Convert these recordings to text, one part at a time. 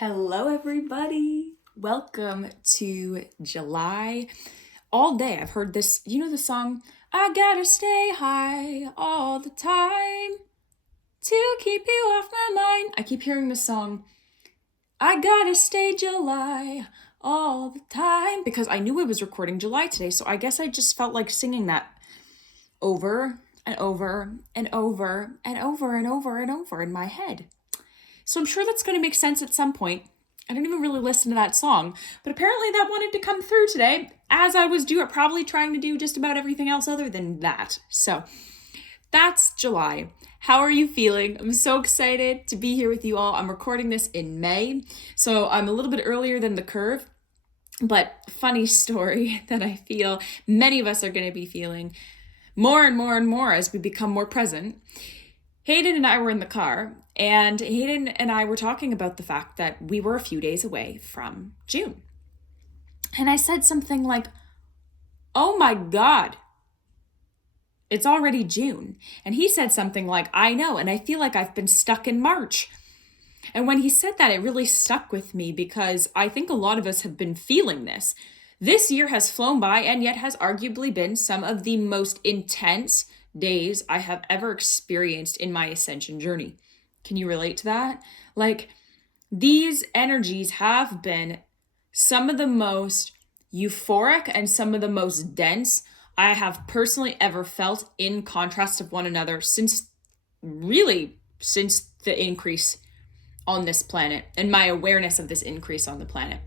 Hello, everybody. Welcome to July. All day I've heard this, the song, I gotta stay high all the time to keep you off my mind. I keep hearing this song, I gotta stay July all the time, because I knew I was recording July today, so I guess I just felt like singing that over and over and over and over and over and over in my head. So I'm sure that's going to make sense at some point. I didn't even really listen to that song, but apparently that wanted to come through today, as I was probably trying to do just about everything else other than that. So that's July. How are you feeling? I'm so excited to be here with you all. I'm recording this in May, so I'm a little bit earlier than the curve, but funny story that I feel many of us are going to be feeling more and more and more as we become more present. Hayden and I were in the car, and Hayden and I were talking about the fact that we were a few days away from June. And I said something like, oh my God, it's already June. And he said something like, I know, and I feel like I've been stuck in March. And when he said that, it really stuck with me because I think a lot of us have been feeling this. This year has flown by and yet has arguably been some of the most intense days I have ever experienced in my ascension journey. Can you relate to that? Like, these energies have been some of the most euphoric and some of the most dense I have personally ever felt, in contrast of one another since the increase on this planet and my awareness of this increase on the planet.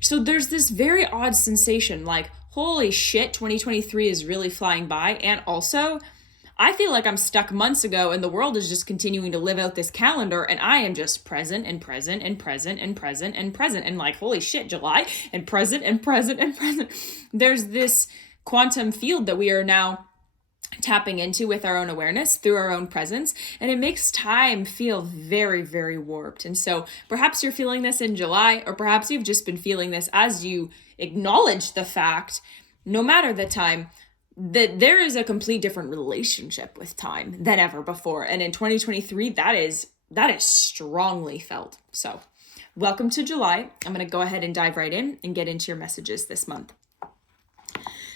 So there's this very odd sensation like, holy shit, 2023 is really flying by. And also, I feel like I'm stuck months ago and the world is just continuing to live out this calendar and I am just present and present and present and present and present and like, holy shit, July, and present and present and present. There's this quantum field that we are now tapping into with our own awareness through our own presence, and it makes time feel very, very warped. And so perhaps you're feeling this in July, or perhaps you've just been feeling this as you acknowledge the fact, no matter the time, that there is a complete different relationship with time than ever before. And in 2023, that is strongly felt. So welcome to July. I'm going to go ahead and dive right in and get into your messages this month.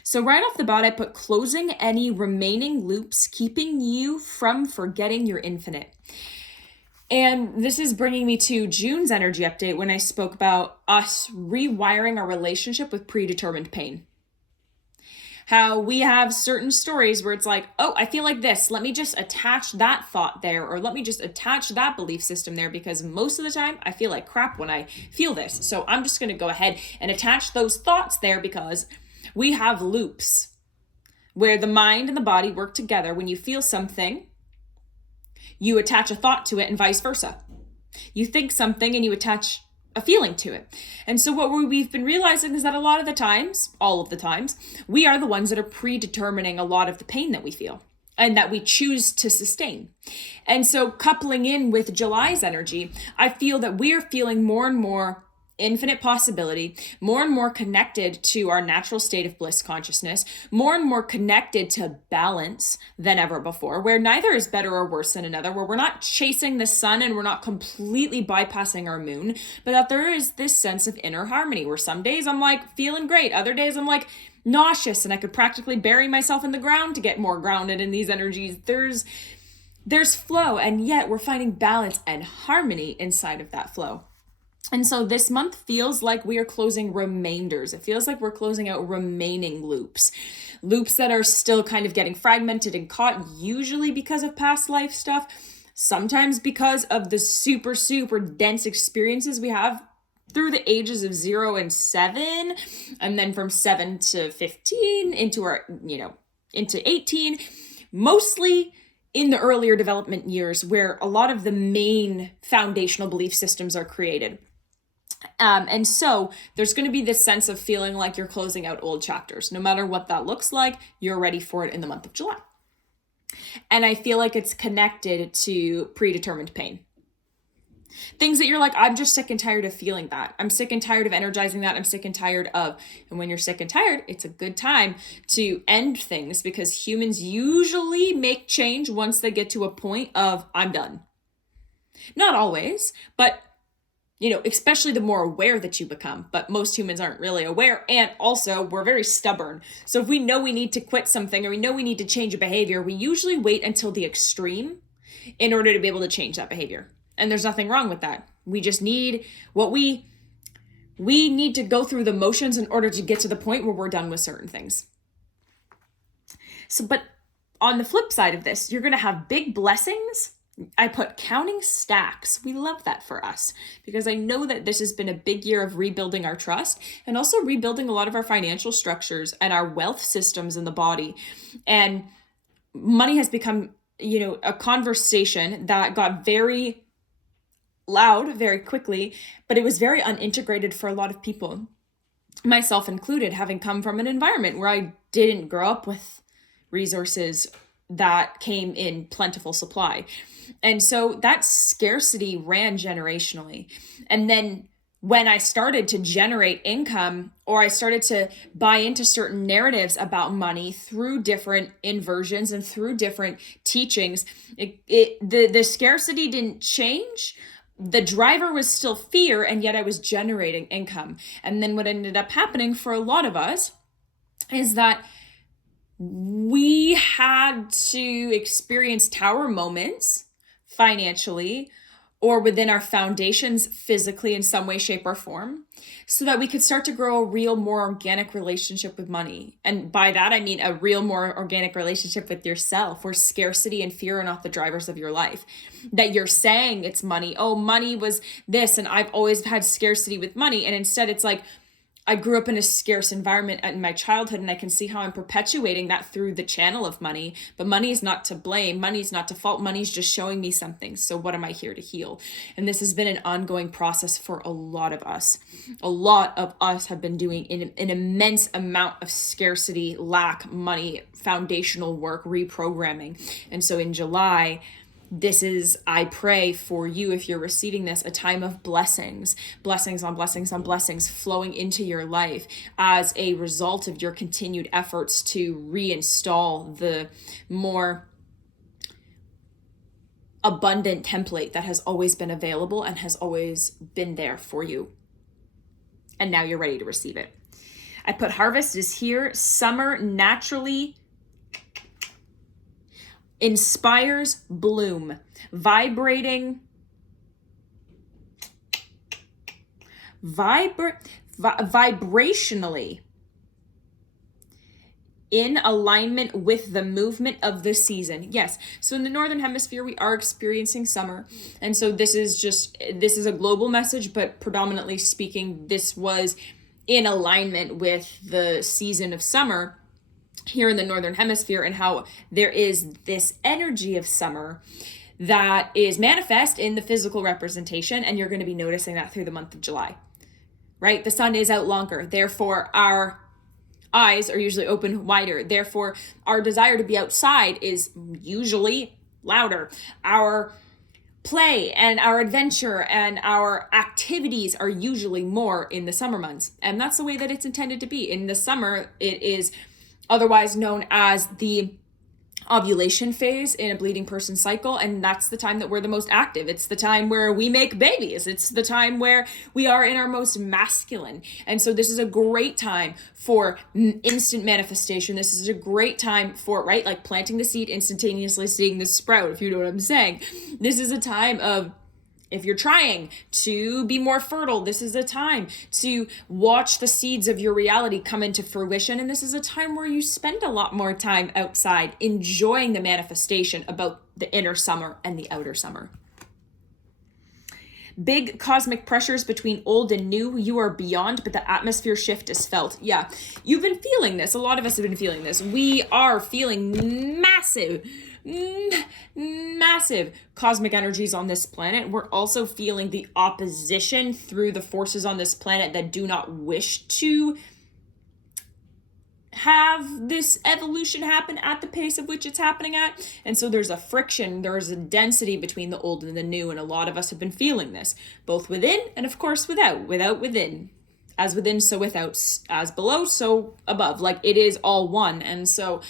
So right off the bat, I put closing any remaining loops, keeping you from forgetting your infinite. And this is bringing me to June's energy update when I spoke about us rewiring our relationship with predetermined pain. How we have certain stories where it's like, oh, I feel like this. Let me just attach that thought there, or let me just attach that belief system there, because most of the time I feel like crap when I feel this. So I'm just going to go ahead and attach those thoughts there, because we have loops where the mind and the body work together. When you feel something, you attach a thought to it, and vice versa. You think something and you attach a feeling to it. And so what we've been realizing is that a lot of the times, all of the times, we are the ones that are predetermining a lot of the pain that we feel and that we choose to sustain. And so coupling in with July's energy, I feel that we're feeling more and more infinite possibility, more and more connected to our natural state of bliss consciousness, more and more connected to balance than ever before, where neither is better or worse than another, where we're not chasing the sun and we're not completely bypassing our moon, but that there is this sense of inner harmony where some days I'm like feeling great, other days I'm like nauseous and I could practically bury myself in the ground to get more grounded in these energies. There's flow, and yet we're finding balance and harmony inside of that flow. And so this month feels like we are closing remainders. It feels like we're closing out remaining loops that are still kind of getting fragmented and caught, usually because of past life stuff, sometimes because of the super, super dense experiences we have through the ages of 0 and 7, and then from 7 to 15 into 18, mostly in the earlier development years where a lot of the main foundational belief systems are created. And so there's going to be this sense of feeling like you're closing out old chapters. No matter what that looks like, you're ready for it in the month of July. And I feel like it's connected to predetermined pain. Things that you're like, I'm just sick and tired of feeling that. I'm sick and tired of energizing that. I'm sick and tired of. And when you're sick and tired, it's a good time to end things, because humans usually make change once they get to a point of, I'm done. Not always, but especially the more aware that you become. But most humans aren't really aware. And also, we're very stubborn. So if we know we need to quit something or we know we need to change a behavior, we usually wait until the extreme in order to be able to change that behavior. And there's nothing wrong with that. We just need we need to go through the motions in order to get to the point where we're done with certain things. So, but on the flip side of this, you're going to have big blessings. I put counting stacks. We love that for us because I know that this has been a big year of rebuilding our trust and also rebuilding a lot of our financial structures and our wealth systems in the body. And money has become, a conversation that got very loud very quickly, but it was very unintegrated for a lot of people, myself included, having come from an environment where I didn't grow up with resources that came in plentiful supply. And so that scarcity ran generationally. And then when I started to generate income, or I started to buy into certain narratives about money through different inversions and through different teachings, the scarcity didn't change. The driver was still fear, and yet I was generating income. And then what ended up happening for a lot of us is that we had to experience tower moments financially or within our foundations physically in some way, shape, or form, so that we could start to grow a real, more organic relationship with money. And by that, I mean a real, more organic relationship with yourself, where scarcity and fear are not the drivers of your life. That you're saying it's money. Oh, money was this, and I've always had scarcity with money. And instead, it's like, I grew up in a scarce environment in my childhood, and I can see how I'm perpetuating that through the channel of money. But money is not to blame. Money is not to fault. Money is just showing me something. So what am I here to heal? And this has been an ongoing process for a lot of us. A lot of us have been doing an immense amount of scarcity, lack, money, foundational work, reprogramming. And so in July, this is, I pray for you, if you're receiving this, a time of blessings on blessings on blessings flowing into your life as a result of your continued efforts to reinstall the more abundant template that has always been available and has always been there for you. And now you're ready to receive it. I put harvest is here. Summer naturally inspires bloom, vibrationally in alignment with the movement of the season. Yes. So in the Northern Hemisphere, we are experiencing summer. And so this is a global message, but predominantly speaking, this was in alignment with the season of summer here in the Northern Hemisphere, and how there is this energy of summer that is manifest in the physical representation. And you're going to be noticing that through the month of July, right? The sun is out longer. Therefore, our eyes are usually open wider. Therefore, our desire to be outside is usually louder. Our play and our adventure and our activities are usually more in the summer months. And that's the way that it's intended to be. In the summer, it is otherwise known as the ovulation phase in a bleeding person cycle, and that's the time that we're the most active. It's the time where we make babies. It's the time where we are in our most masculine. And so this is a great time for instant manifestation. This is a great time for, right, like planting the seed, instantaneously seeing the sprout, if you know what I'm saying. This is a time of, if you're trying to be more fertile, this is a time to watch the seeds of your reality come into fruition. And this is a time where you spend a lot more time outside enjoying the manifestation about the inner summer and the outer summer. Big cosmic pressures between old and new. You are beyond, but the atmosphere shift is felt. Yeah, you've been feeling this. A lot of us have been feeling this. We are feeling massive cosmic energies on this planet. We're also feeling the opposition through the forces on this planet that do not wish to have this evolution happen at the pace of which it's happening at. And so there's a friction, there's a density between the old and the new, and a lot of us have been feeling this, both within and of course without within. As within, so without. As below, so above. Like, it is all one. And so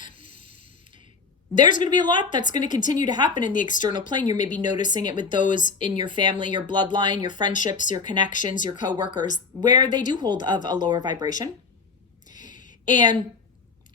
there's going to be a lot that's going to continue to happen in the external plane. You're maybe noticing it with those in your family, your bloodline, your friendships, your connections, your coworkers, where they do hold of a lower vibration. And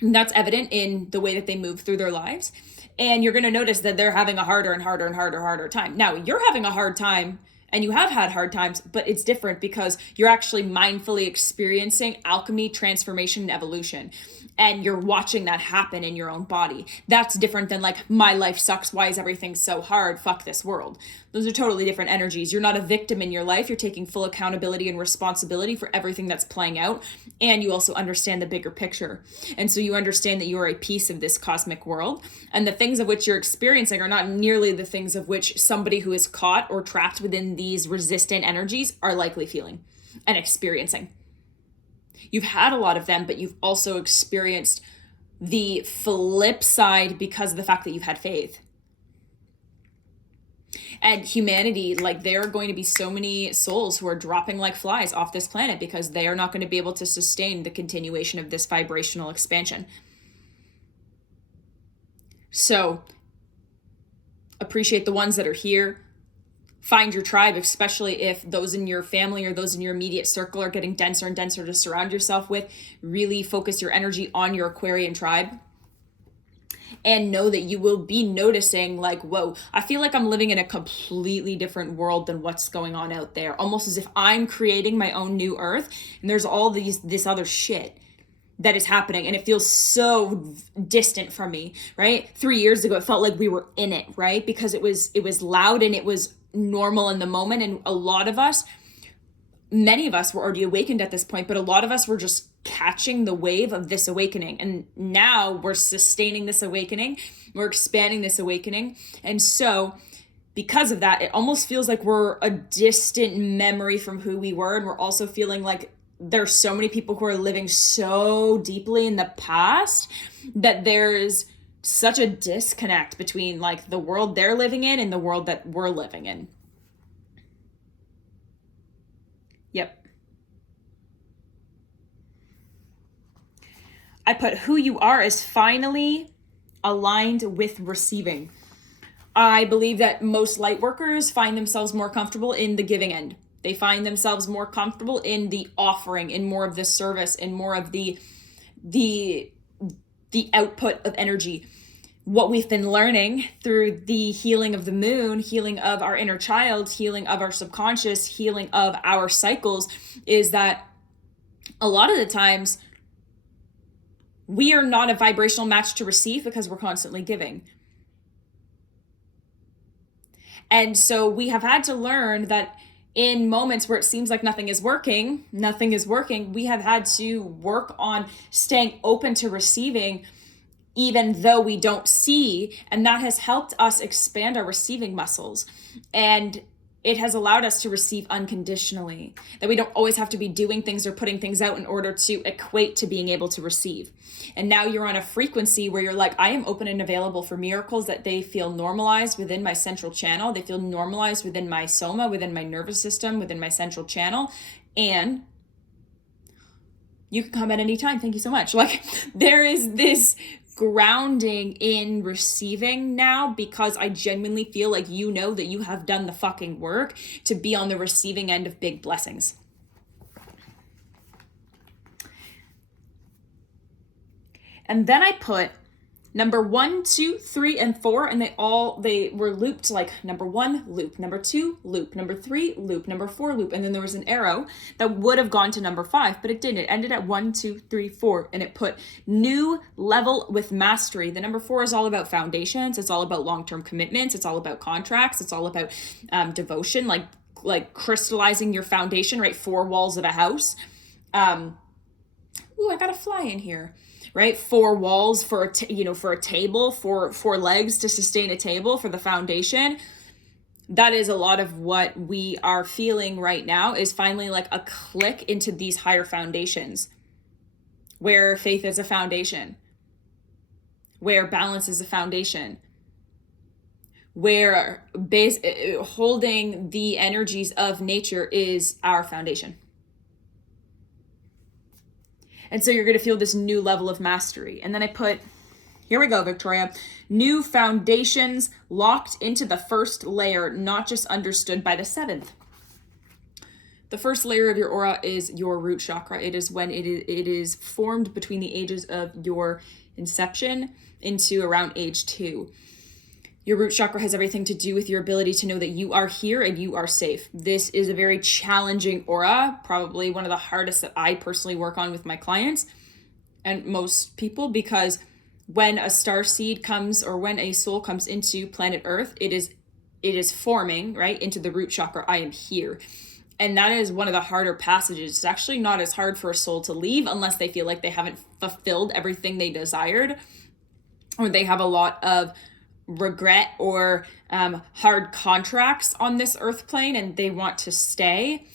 that's evident in the way that they move through their lives. And you're going to notice that they're having a harder and harder and harder time. Now, you're having a hard time, and you have had hard times, but it's different because you're actually mindfully experiencing alchemy, transformation, and evolution. And you're watching that happen in your own body. That's different than like, my life sucks. Why is everything so hard? Fuck this world. Those are totally different energies. You're not a victim in your life. You're taking full accountability and responsibility for everything that's playing out. And you also understand the bigger picture. And so you understand that you are a piece of this cosmic world. And the things of which you're experiencing are not nearly the things of which somebody who is caught or trapped within these resistant energies are likely feeling and experiencing. You've had a lot of them, but you've also experienced the flip side because of the fact that you've had faith. And humanity, like, there are going to be so many souls who are dropping like flies off this planet because they are not going to be able to sustain the continuation of this vibrational expansion. So appreciate the ones that are here. Find your tribe, especially if those in your family or those in your immediate circle are getting denser and denser to surround yourself with. Really focus your energy on your Aquarian tribe. And know that you will be noticing like, whoa, I feel like I'm living in a completely different world than what's going on out there. Almost as if I'm creating my own new earth and there's all this other shit that is happening, and it feels so distant from me, right? 3 years ago, it felt like we were in it, right? Because it was loud and it was normal in the moment. And a lot of us, many of us were already awakened at this point, but a lot of us were just catching the wave of this awakening. And now we're sustaining this awakening. We're expanding this awakening. And so because of that, it almost feels like we're a distant memory from who we were. And we're also feeling like there's so many people who are living so deeply in the past that there's such a disconnect between like the world they're living in and the world that we're living in. Yep. I put who you are is finally aligned with receiving. I believe that most light workers find themselves more comfortable in the giving end. They find themselves more comfortable in the offering, in more of the service, in more of the output of energy. What we've been learning through the healing of the moon, healing of our inner child, healing of our subconscious, healing of our cycles, is that a lot of the times we are not a vibrational match to receive because we're constantly giving. And so we have had to learn that in moments where it seems like nothing is working, we have had to work on staying open to receiving even though we don't see. And that has helped us expand our receiving muscles. And it has allowed us to receive unconditionally, that we don't always have to be doing things or putting things out in order to equate to being able to receive. And now you're on a frequency where you're like, I am open and available for miracles, that they feel normalized within my central channel. They feel normalized within my soma, within my nervous system, within my central channel. And you can come at any time. Thank you so much. Like, there is this grounding in receiving now, because I genuinely feel like you know that you have done the fucking work to be on the receiving end of big blessings. And then I put number 1, 2, 3, and 4, and they were looped, like number 1 loop, number 2 loop, number 3 loop, number 4 loop, and then there was an arrow that would have gone to number 5, but it didn't. It ended at 1, 2, 3, 4, and it put new level with mastery. The number 4 is all about foundations. It's all about long-term commitments. It's all about contracts. It's all about devotion, like crystallizing your foundation, right? 4 walls of a house. Ooh, I got a fly in here. Right? 4 walls for a table, 4 legs to sustain a table for the foundation. That is a lot of what we are feeling right now, is finally like a click into these higher foundations, where faith is a foundation, where balance is a foundation, where holding the energies of nature is our foundation. And so you're going to feel this new level of mastery. And then I put Here we go, Victoria. New foundations locked into the first layer, not just understood by the seventh. The first layer of your aura is your root chakra. It is when it is formed between the ages of your inception into around age 2. Your root chakra has everything to do with your ability to know that you are here and you are safe. This is a very challenging aura, probably one of the hardest that I personally work on with my clients and most people, because when a star seed comes, or when a soul comes into planet Earth, it is forming, right, into the root chakra. I am here. And that is one of the harder passages. It's actually not as hard for a soul to leave unless they feel like they haven't fulfilled everything they desired, or they have a lot of regret or hard contracts on this earth plane and they want to stay.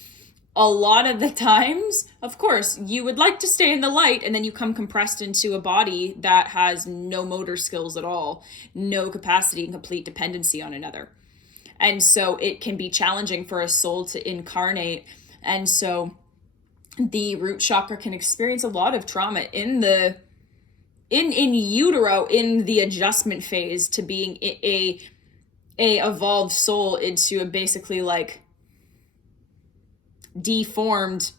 A lot of the times, of course, you would like to stay in the light, and then you come compressed into a body that has no motor skills at all, no capacity and complete dependency on another. And so it can be challenging for a soul to incarnate. And so the root chakra can experience a lot of trauma in utero, in the adjustment phase to being a evolved soul into a basically like deformed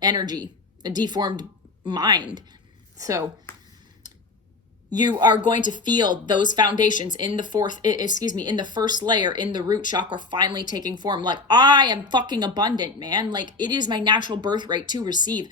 energy, a deformed mind. So you are going to feel those foundations in the first layer, in the root chakra, finally taking form. Like, I am fucking abundant, man. Like, it is my natural birthright to receive.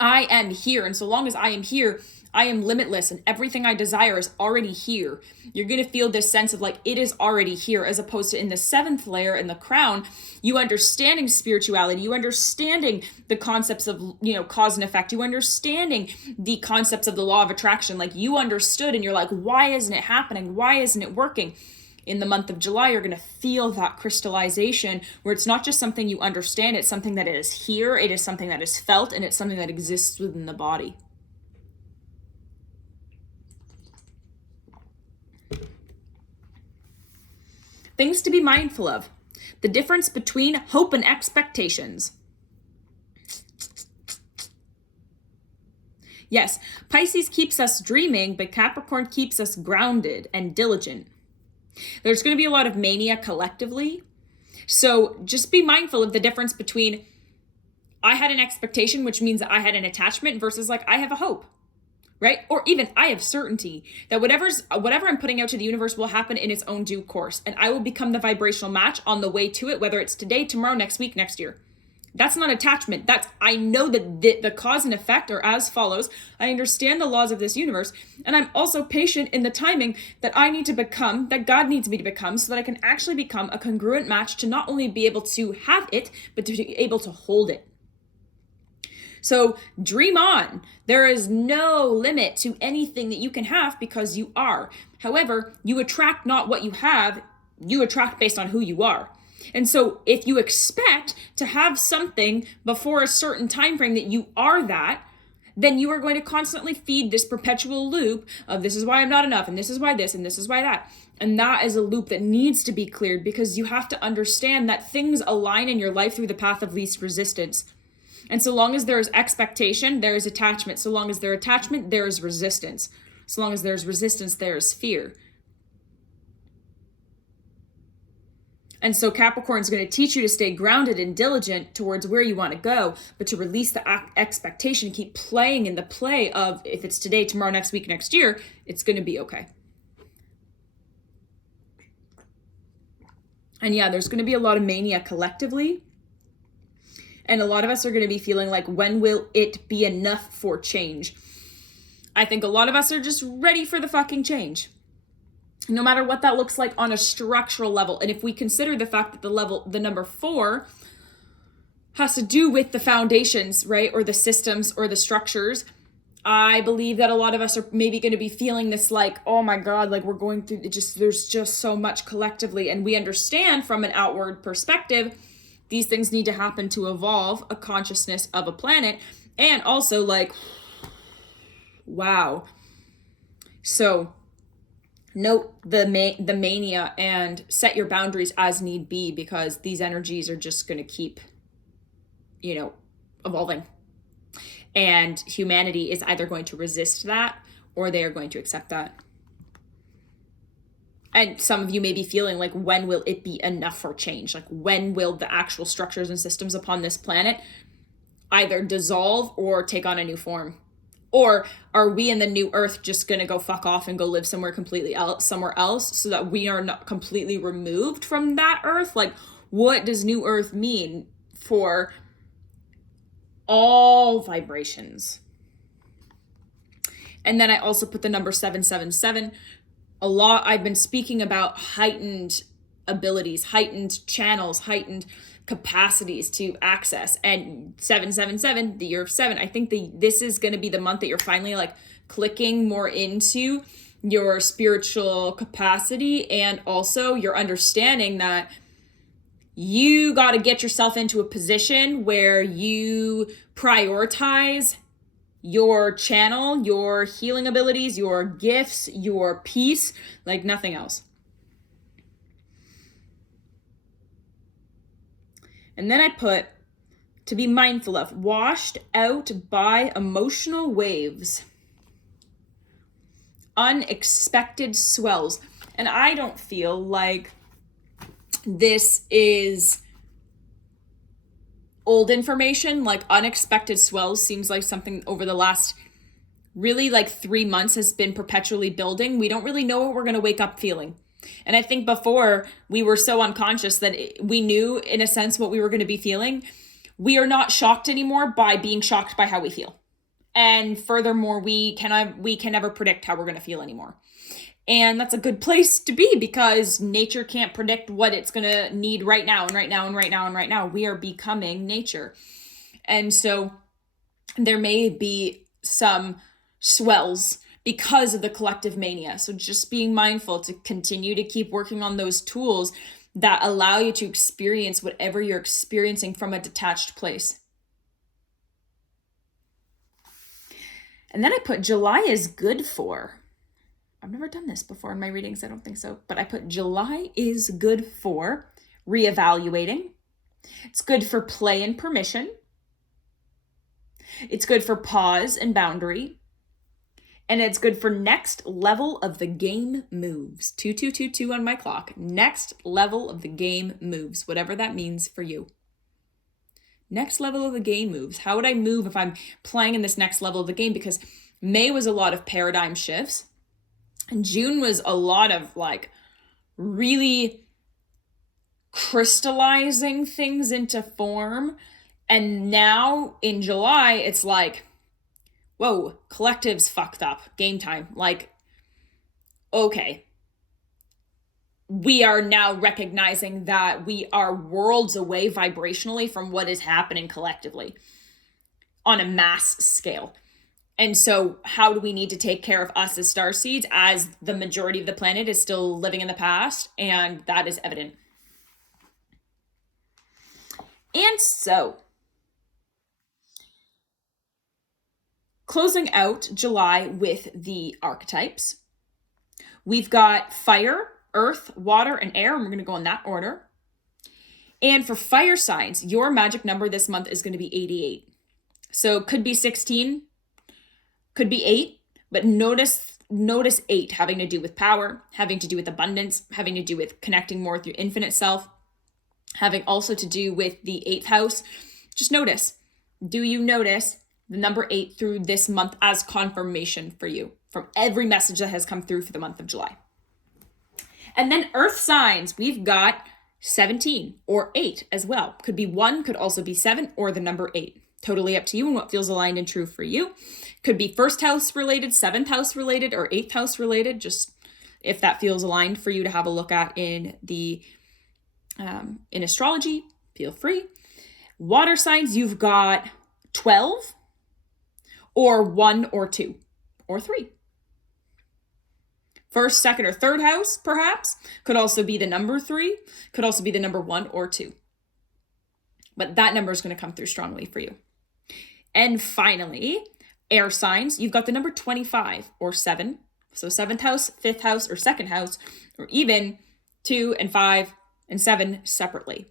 I am here. And so long as I am here, I am limitless, and everything I desire is already here. You're going to feel this sense of like, it is already here, as opposed to in the seventh layer, in the crown, you understanding spirituality, you understanding the concepts of, cause and effect, you understanding the concepts of the law of attraction. Like, you understood and you're like, why isn't it happening? Why isn't it working? In the month of July, you're going to feel that crystallization where it's not just something you understand, it's something that is here, it is something that is felt, and it's something that exists within the body. Things to be mindful of. The difference between hope and expectations. Yes, Pisces keeps us dreaming, but Capricorn keeps us grounded and diligent. There's going to be a lot of mania collectively. So just be mindful of the difference between I had an expectation, which means I had an attachment, versus like I have a hope. Right? Or even I have certainty that whatever I'm putting out to the universe will happen in its own due course, and I will become the vibrational match on the way to it, whether it's today, tomorrow, next week, next year. That's not attachment. I know that the cause and effect are as follows. I understand the laws of this universe, and I'm also patient in the timing that I need to become, that God needs me to become, so that I can actually become a congruent match to not only be able to have it, but to be able to hold it. So dream on. There is no limit to anything that you can have, because you are. However, you attract not what you have, you attract based on who you are. And so if you expect to have something before a certain time frame that you are that, then you are going to constantly feed this perpetual loop of this is why I'm not enough, and this is why this, and this is why that. And that is a loop that needs to be cleared, because you have to understand that things align in your life through the path of least resistance. And so long as there is expectation, there is attachment. So long as there is attachment, there is resistance. So long as there is resistance, there is fear. And so Capricorn is going to teach you to stay grounded and diligent towards where you want to go, but to release the expectation, keep playing in the play of if it's today, tomorrow, next week, next year, it's going to be okay. And yeah, there's going to be a lot of mania collectively. And a lot of us are going to be feeling like, when will it be enough for change? I think a lot of us are just ready for the fucking change, no matter what that looks like on a structural level. And if we consider the fact that the number 4 has to do with the foundations, right? Or the systems or the structures, I believe that a lot of us are maybe going to be feeling this like, oh my God, like we're going through there's just so much collectively. And we understand from an outward perspective, these things need to happen to evolve a consciousness of a planet. And also like, wow. So note the mania and set your boundaries as need be, because these energies are just going to keep, evolving. And humanity is either going to resist that or they are going to accept that. And some of you may be feeling like, when will it be enough for change? Like, when will the actual structures and systems upon this planet either dissolve or take on a new form? Or are we in the new earth just going to go fuck off and go live somewhere somewhere else so that we are not completely removed from that earth? Like, what does new earth mean for all vibrations? And then I also put the number 777. A lot, I've been speaking about heightened abilities, heightened channels, heightened capacities to access. And 777, the year of 7, I think this is going to be the month that you're finally like clicking more into your spiritual capacity, and also you're understanding that you got to get yourself into a position where you prioritize your channel, your healing abilities, your gifts, your peace, like nothing else. And then I put, to be mindful of, washed out by emotional waves, unexpected swells. And I don't feel like this is old information. Like, unexpected swells seems like something over the last really like 3 months has been perpetually building. We don't really know what we're going to wake up feeling. And I think before we were so unconscious that we knew in a sense what we were going to be feeling. We are not shocked anymore by being shocked by how we feel. And furthermore, we can never predict how we're going to feel anymore. And that's a good place to be, because nature can't predict what it's going to need right now and right now and right now and right now. We are becoming nature. And so there may be some swells because of the collective mania. So just being mindful to continue to keep working on those tools that allow you to experience whatever you're experiencing from a detached place. And then I put July is good for. I've never done this before in my readings, I don't think so. But I put July is good for reevaluating. It's good for play and permission. It's good for pause and boundary. And it's good for next level of the game moves. 2222 on my clock. Next level of the game moves, whatever that means for you. Next level of the game moves. How would I move if I'm playing in this next level of the game? Because May was a lot of paradigm shifts. And June was a lot of like really crystallizing things into form. And now in July, it's like, whoa, collective's fucked up. Game time. Like, okay. We are now recognizing that we are worlds away vibrationally from what is happening collectively on a mass scale. And so how do we need to take care of us as starseeds, as the majority of the planet is still living in the past? And that is evident. And so, closing out July with the archetypes, we've got fire, earth, water, and air, and we're going to go in that order. And for fire signs, your magic number this month is going to be 88. So it could be 16, could be 8, but notice 8 having to do with power, having to do with abundance, having to do with connecting more with your infinite self, having also to do with the 8th house. Just notice, do you notice the number 8 through this month as confirmation for you from every message that has come through for the month of July? And then earth signs, we've got 17 or 8 as well. Could be 1, could also be 7, or the number 8. Totally up to you and what feels aligned and true for you. Could be 1st house related, 7th house related, or 8th house related. Just if that feels aligned for you to have a look at in the in astrology, feel free. Water signs, you've got 12, or 1 or 2, or 3. 1st, 2nd, or 3rd house, perhaps. Could also be the number 3. Could also be the number 1 or 2. But that number is going to come through strongly for you. And finally, air signs, you've got the number 25 or 7. So 7th house, 5th house, or 2nd house, or even 2 and 5 and 7 separately.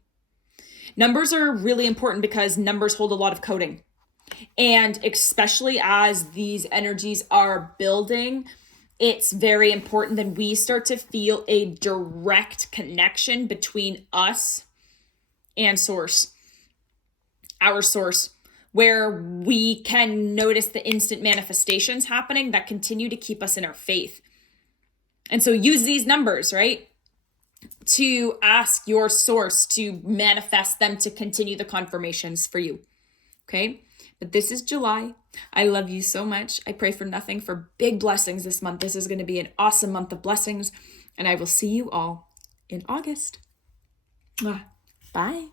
Numbers are really important because numbers hold a lot of coding. And especially as these energies are building, it's very important that we start to feel a direct connection between us and source, our source, where we can notice the instant manifestations happening that continue to keep us in our faith. And so use these numbers, right, to ask your source to manifest them, to continue the confirmations for you. Okay? But this is July. I love you so much. I pray for nothing for big blessings this month. This is going to be an awesome month of blessings. And I will see you all in August. Bye.